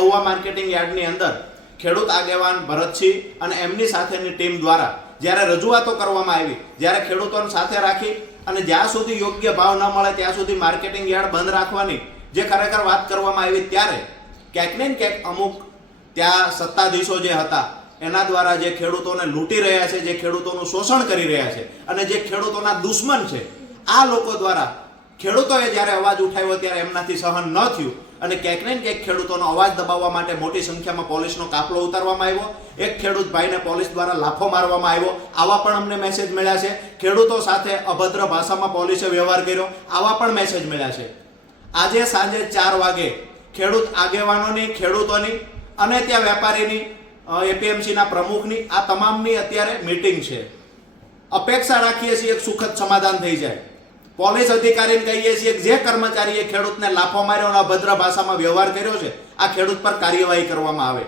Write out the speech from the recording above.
Mahuva marketing યાર્ડની અંદર ખેડૂત આગેવાન ભરતસિંહ અને એમની સાથેની ટીમ દ્વારા જ્યારે રજૂઆતો કરવામાં આવી, જ્યારે ખેડૂતોને સાથે રાખી અને જ્યાં સુધી યોગ્ય ભાવ ન મળે ત્યાં સુધી માર્કેટિંગ યાર્ડ બંધ રાખવાની જે ખરેખર વાત કરવામાં આવી, ત્યારે ક્યાંક ને ક્યાંક અમુક ત્યાં સત્તાધીશો જે હતા એના દ્વારા જે ખેડૂતોને લૂંટી રહ્યા છે, જે ખેડૂતોનું શોષણ કરી રહ્યા છે અને જે ખેડૂતોના દુશ્મન છે, આ લોકો દ્વારા ખેડૂતોએ જ્યારે અવાજ ઉઠાવ્યો ત્યારે એમનાથી સહન ન થયું અને ક્યાંક ને ક્યાંક ખેડૂતોનો અવાજ દબાવવા માટે મોટી સંખ્યામાં પોલીસનો કાફલો ઉતારવામાં આવ્યો. એક ખેડૂત ભાઈને પોલીસ દ્વારા લાફો મારવામાં આવ્યો. આવા પણ અમને મેસેજ મળ્યા છે. ખેડૂતો સાથે અભદ્ર ભાષામાં પોલીસે વ્યવહાર કર્યો, આવા પણ મેસેજ મળ્યા છે. આજે સાંજે 4 વાગે ખેડૂત આગેવાનોની, ખેડૂતોની અને ત્યાં વેપારીની, એપીએમસીના પ્રમુખની, આ તમામની અત્યારે મીટિંગ છે. અપેક્ષા રાખીએ છીએ એક સુખદ સમાધાન થઈ જાય. પોલીસ અધિકારીને કહીએ છીએ કે જે કર્મચારીએ ખેડૂતને લાફો માર્યો અને અભદ્ર ભાષામાં વ્યવહાર કર્યો છે, આ ખેડૂત પર કાર્યવાહી કરવામાં આવે.